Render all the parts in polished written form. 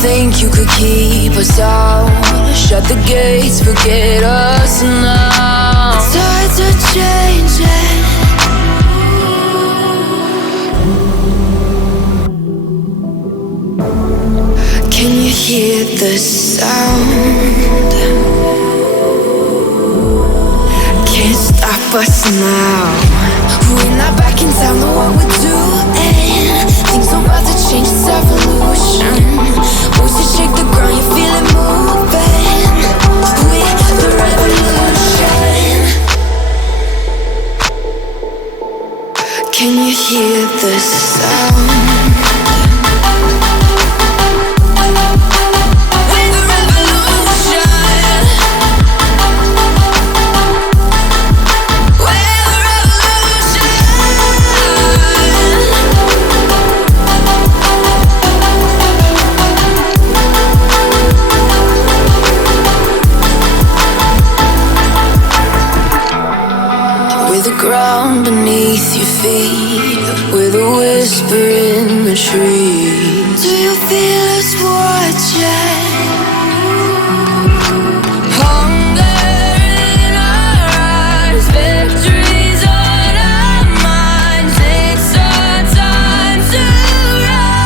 think you could keep us out? Shut the gates, forget us now. The tides are changing. Can you hear the sound? Can't stop us now. We're not back in town, know what we're doing. Things are about to change, it's evolution. Voices shake the ground, you feel it moving. We're the revolution. Can you hear the sound? Ground beneath your feet, with a whisper in the trees. Do you feel us watching? Hunger in our eyes, victories on our minds. It's our time to rise.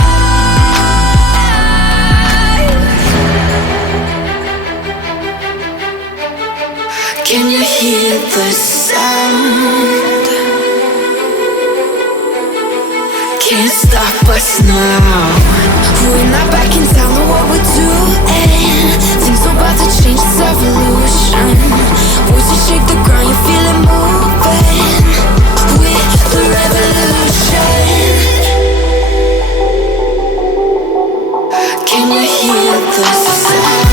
Can you hear the sound? Can't stop us now. We're not back in town, know what we're doing. Things are about to change, it's evolution. Voices shake the ground, you feel it moving. We're the revolution. Can you hear the sound?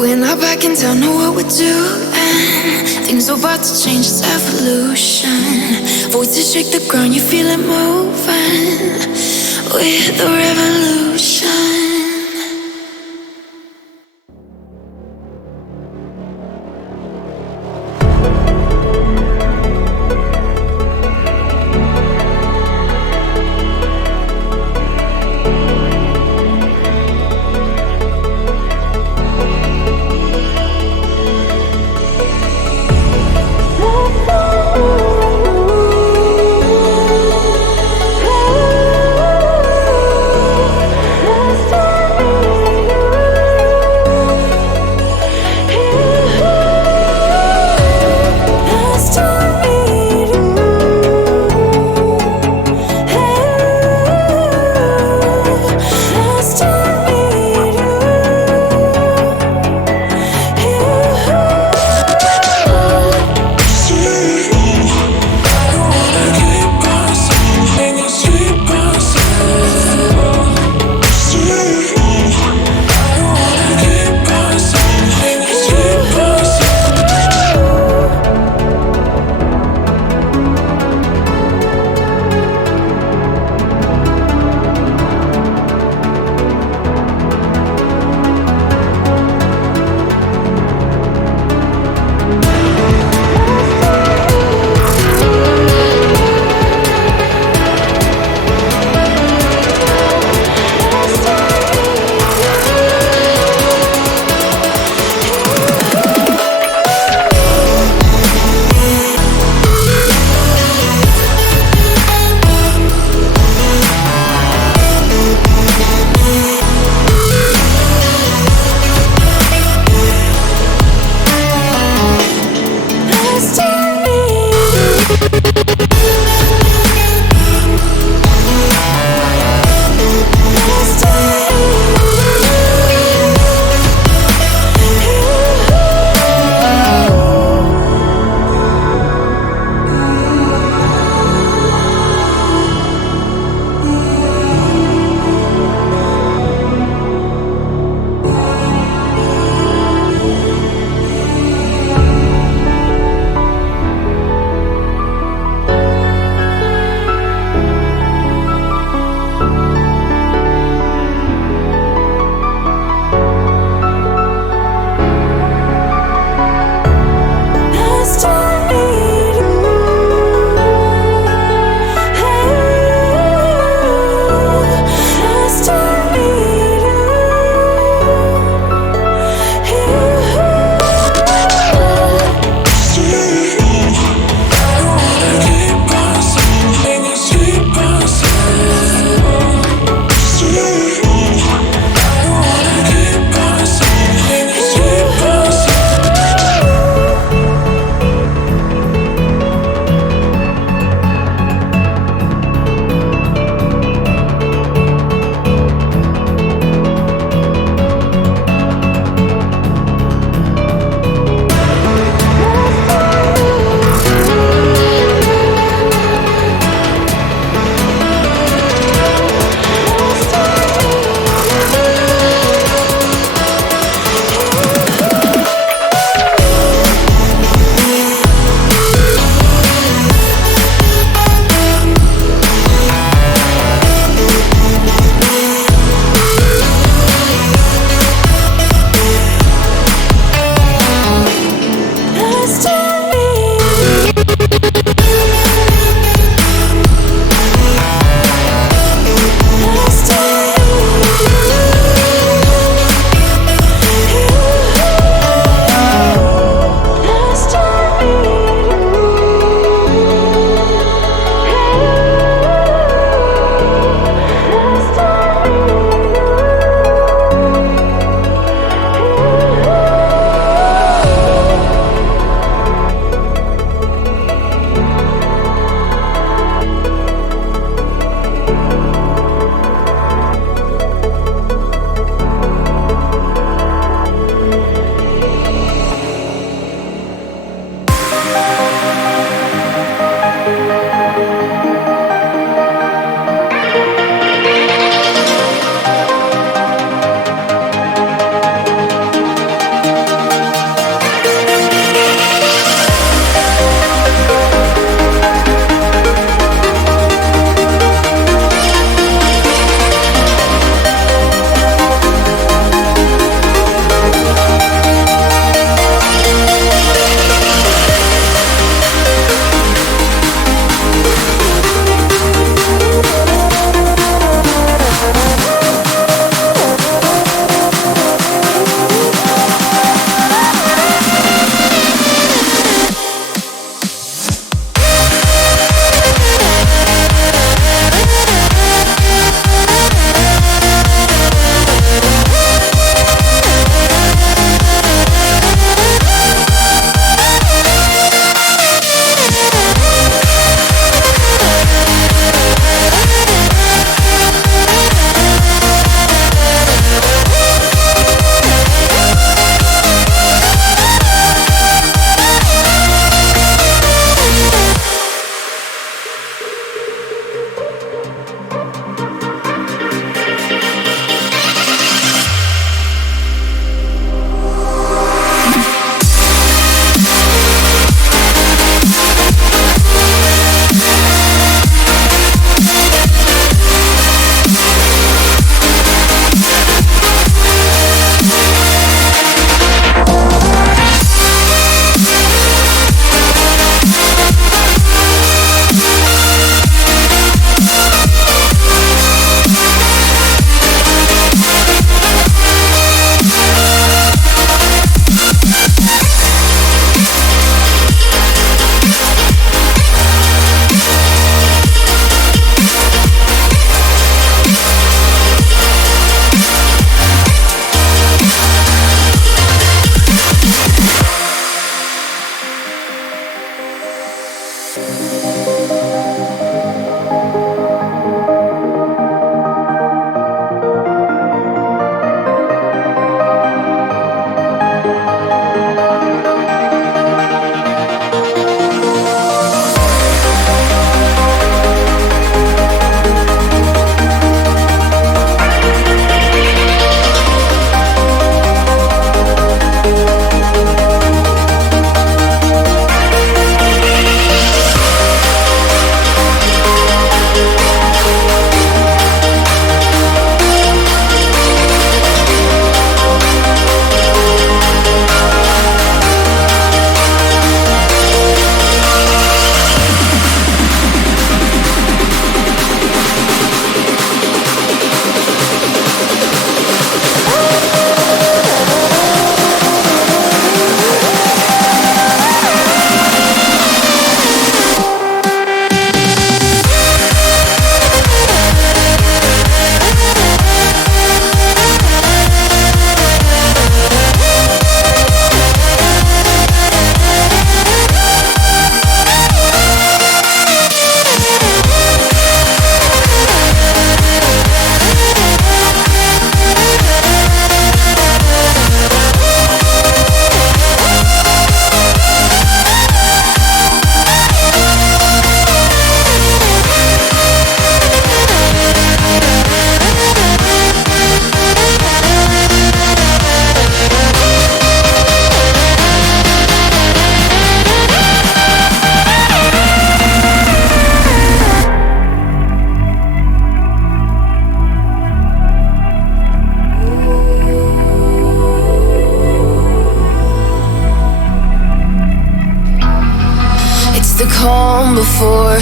We're not back in town, know what we're doing. Things are about to change, it's evolution. Voices shake the ground, you feel it moving. We're the revolution.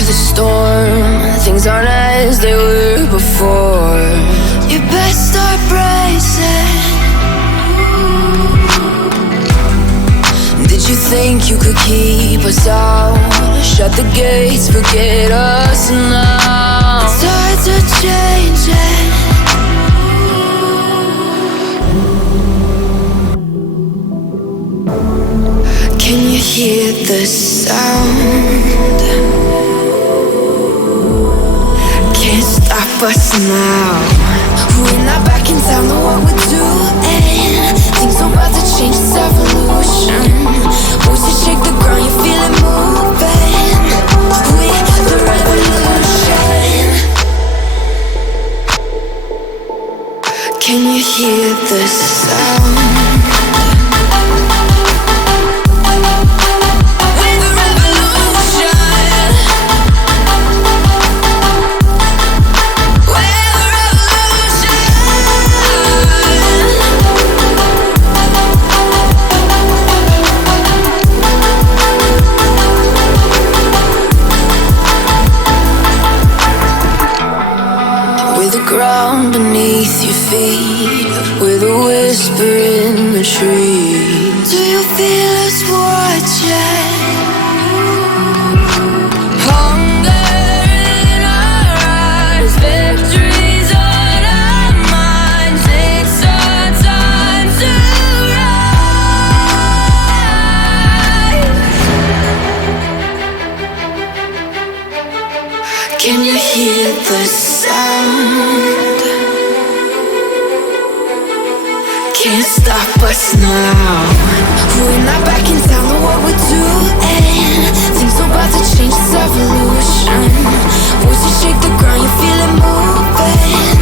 the storm. Things aren't as they were before. You best start bracing. Did you think you could keep us out? Shut the gates, forget us now. The tides are changing. Can you hear the sound? Can't stop us now. We're not back in town, know what we're doing. Things are about to change, it's evolution. Voices shake the ground, you feel it moving. We're the revolution. Can you hear the sound? Ground beneath your feet, with a whisper in the trees. Do you feel us watching? Hunger in our eyes, victories on our minds. It's our time to rise. Can you hear the sound? Can't stop us now. We're not back in town, know what we're doing. Things are about to change, it's evolution. Voices shake the ground, you feel it moving.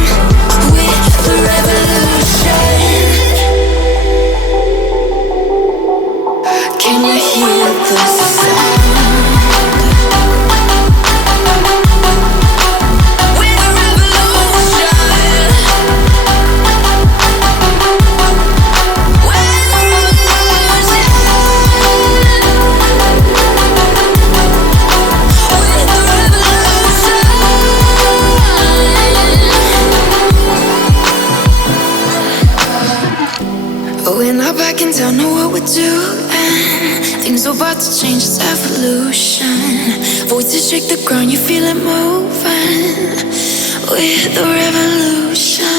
We're the revolution. Can you hear the sound? We're not back in town, know what we're doing. Things are about to change, it's evolution. Voices shake the ground, you feel it moving. We're the revolution.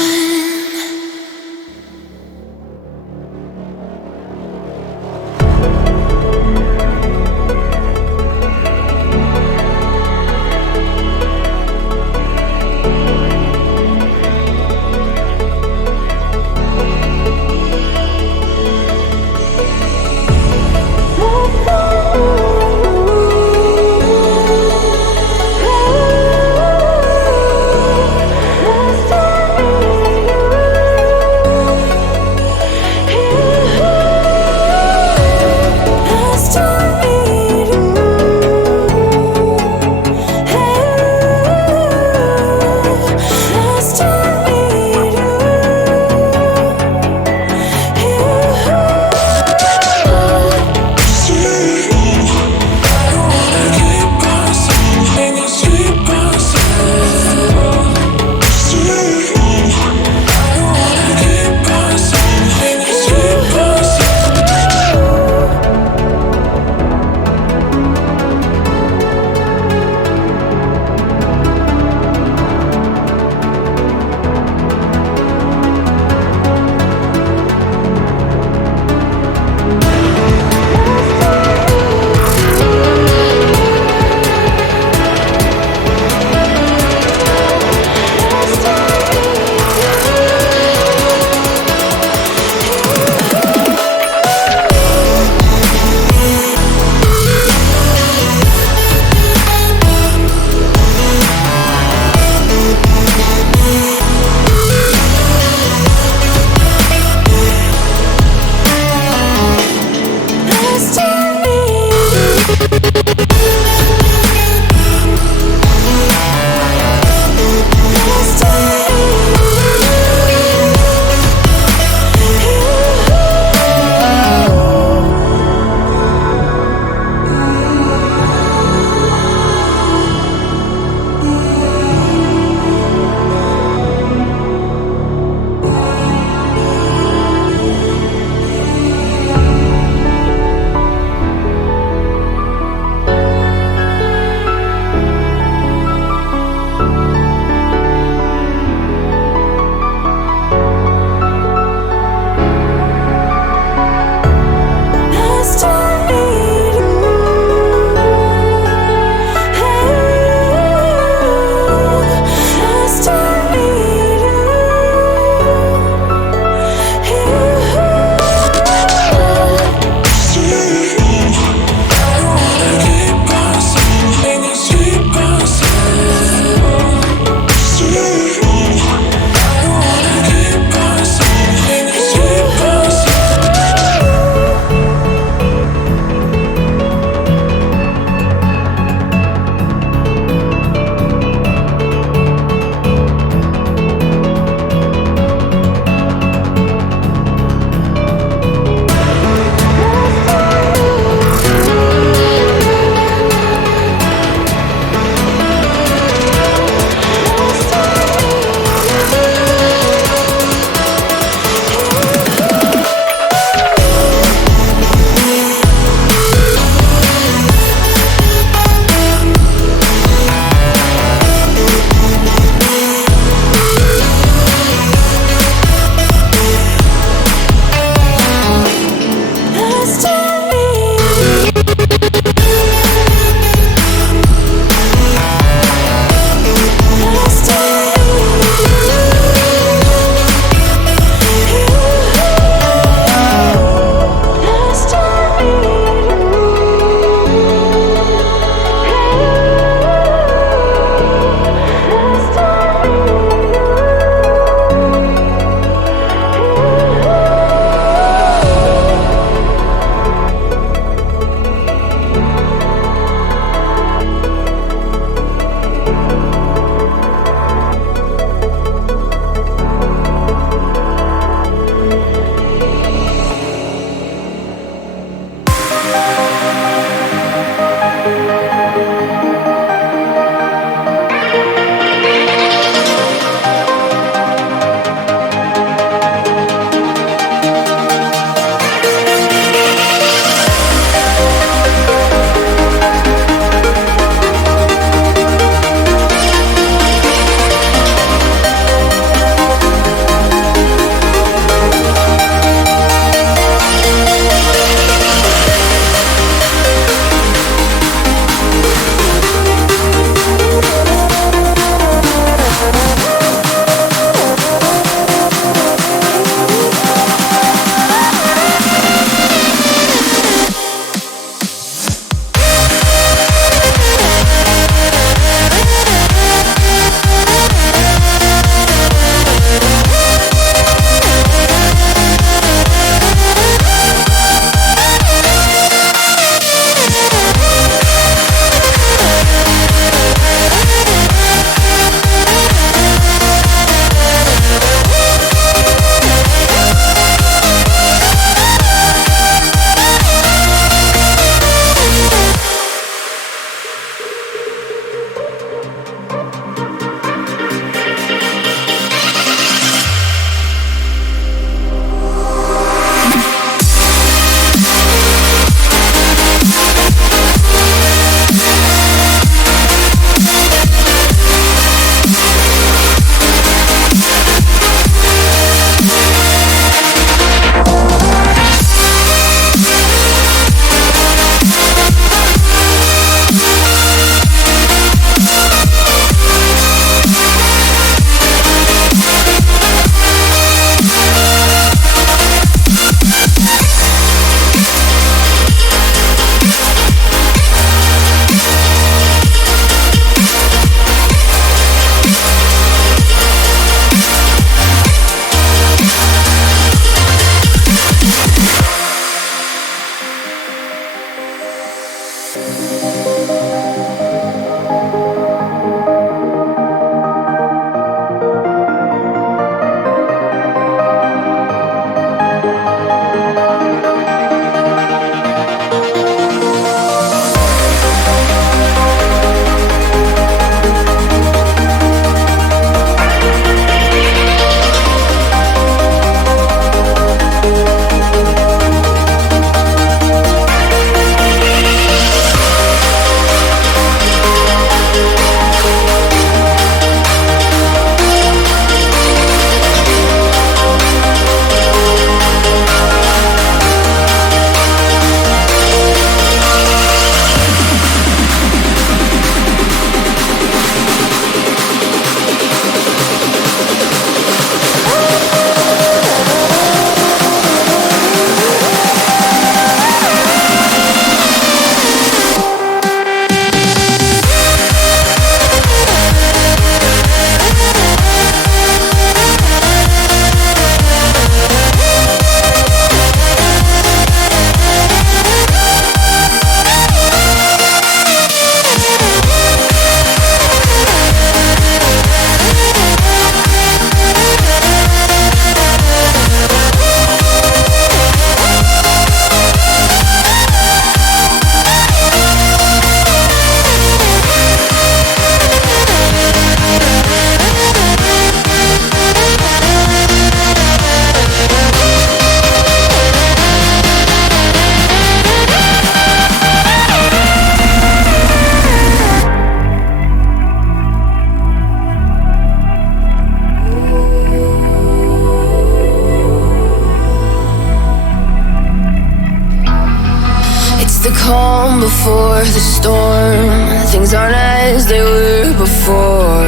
before the storm. Things aren't as they were before.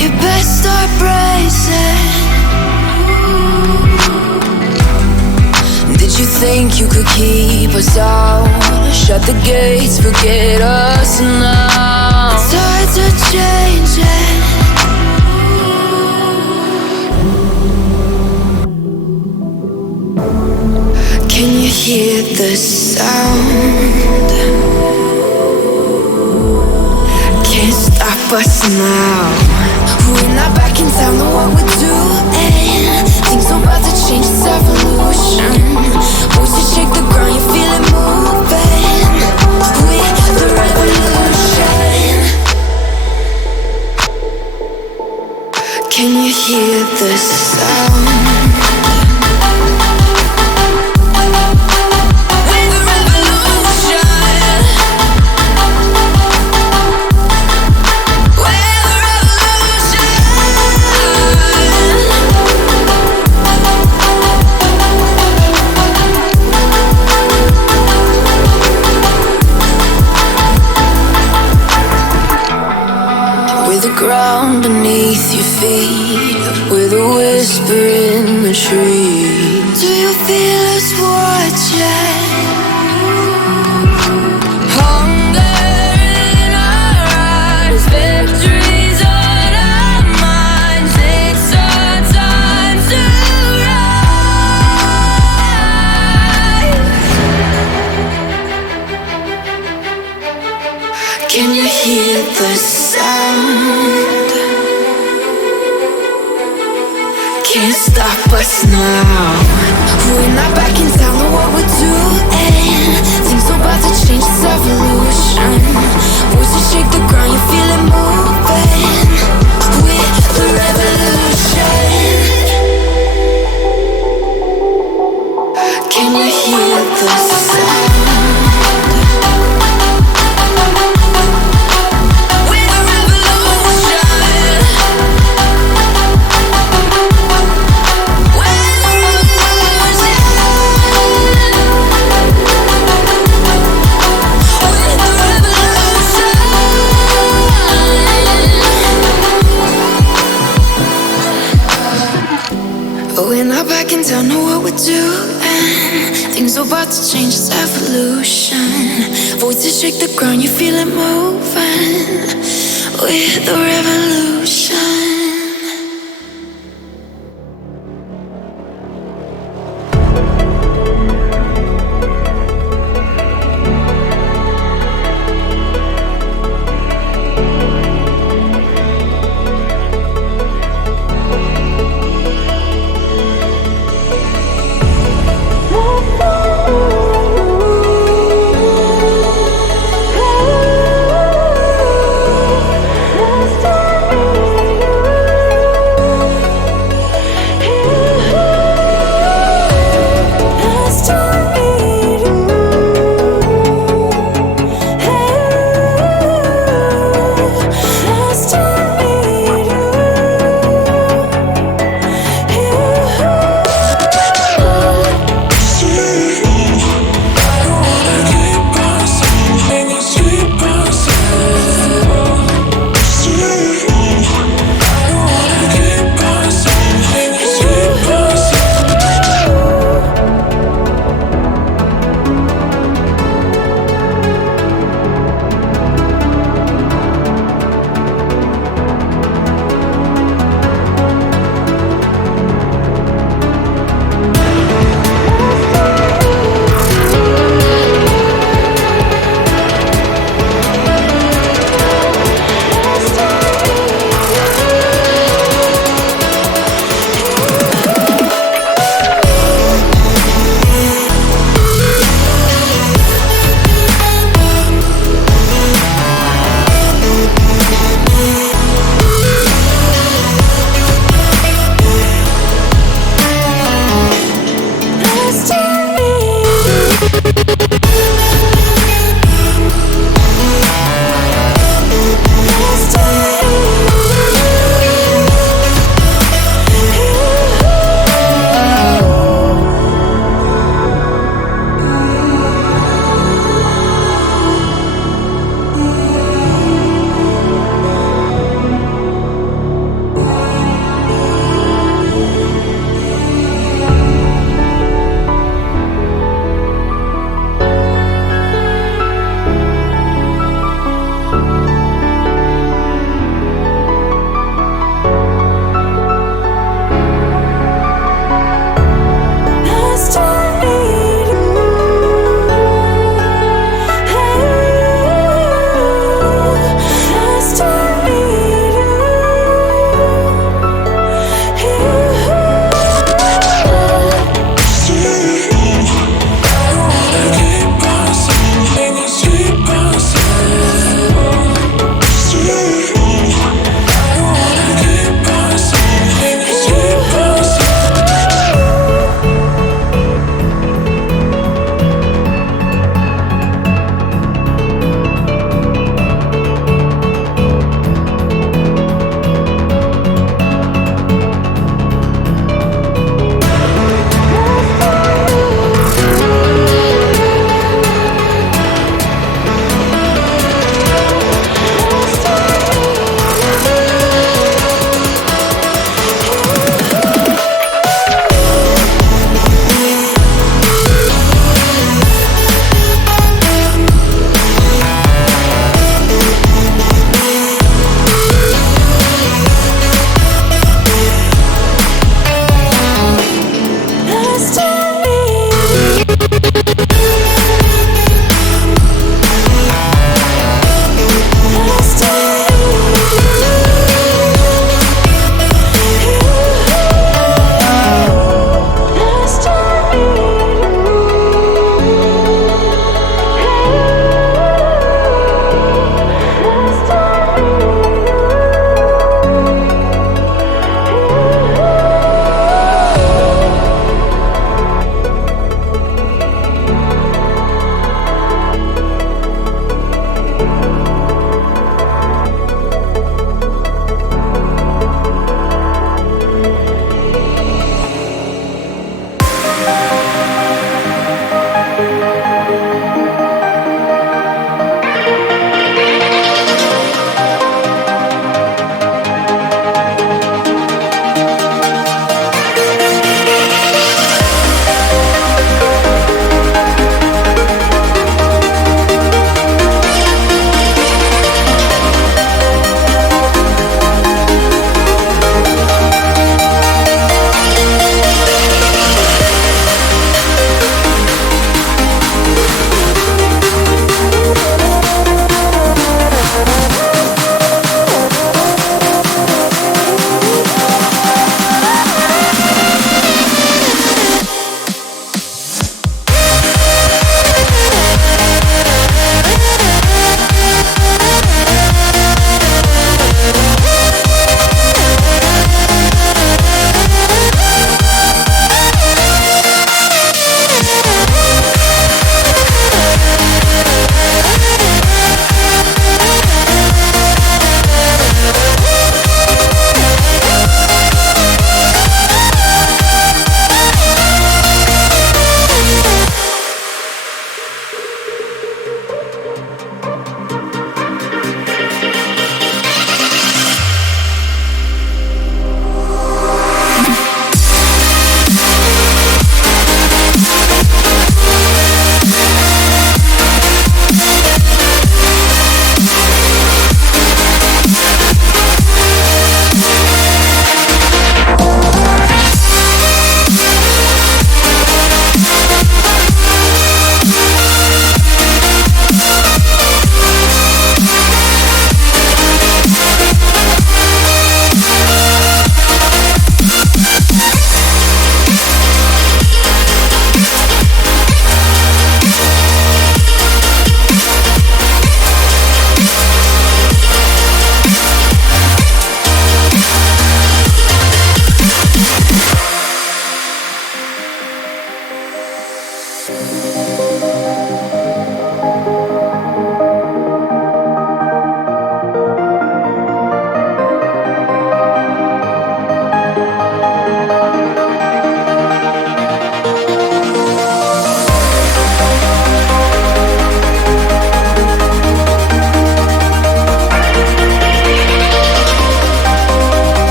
You best start bracing. Did you think you could keep us out? Shut the gates, forget us now. Tides are changing. Can you hear the sound? Can't stop us now. We're not back in town, know what we're doing. Things are about to change, it's evolution. Voices shake the ground, you feel it moving. We're the revolution. Can you hear the sound? Ground beneath your feet, with a whisper in the tree. Do you feel us watching? Hunger in our eyes, victories on our minds. It's our time to rise. Can you hear the sound? Can't stop us now. We're not back in town, know what we're doing. Things are about to change, it's evolution. Voices shake the ground, you feel it moving. We're the revolution. Can you hear the sound? We're not back in town, know what we're doing. Things are about to change, it's evolution. Voices shake the ground, you feel it moving. We're the revolution.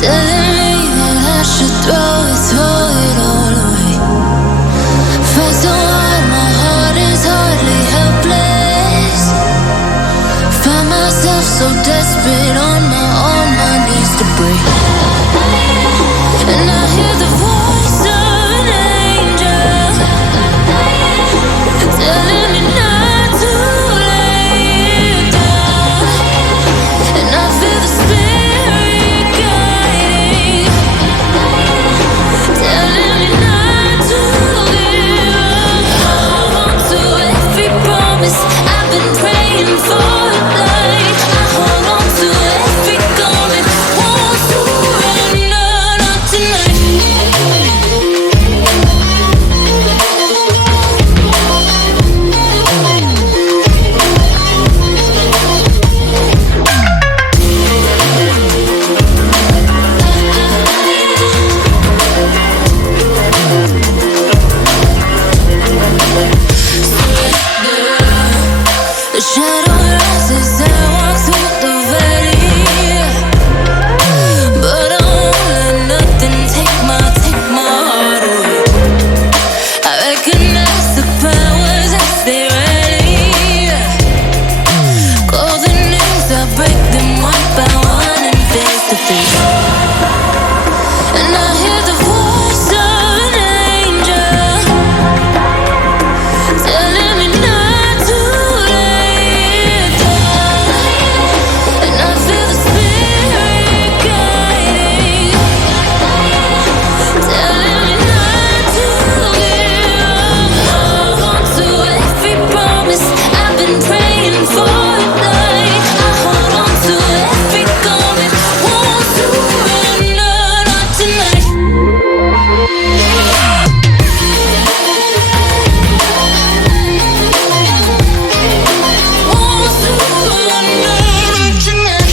telling me that I should throw it all away. Fight so hard, my heart is hardly helpless. Find myself so desperate on my knees to break. And I hear the voice of an angel telling me not to lay it down. And I feel the spirit guiding, telling me not to give up. Hold on to every promise I've been praying for tonight. I hold on to every garment, won't surrender, not tonight. The shadow rises as I walk through the valley, but I won't let nothing take my heart away. I recognize the powers as they rally, call the names, I break them one by one and face to face. And I hear the voice of an angel telling me not to lay it down. And I feel the spirit guiding, telling me not to give up. Hold on to every promise I've been praying for tonight. I hold on to every garment, won't surrender, not tonight. Won't surrender, not tonight.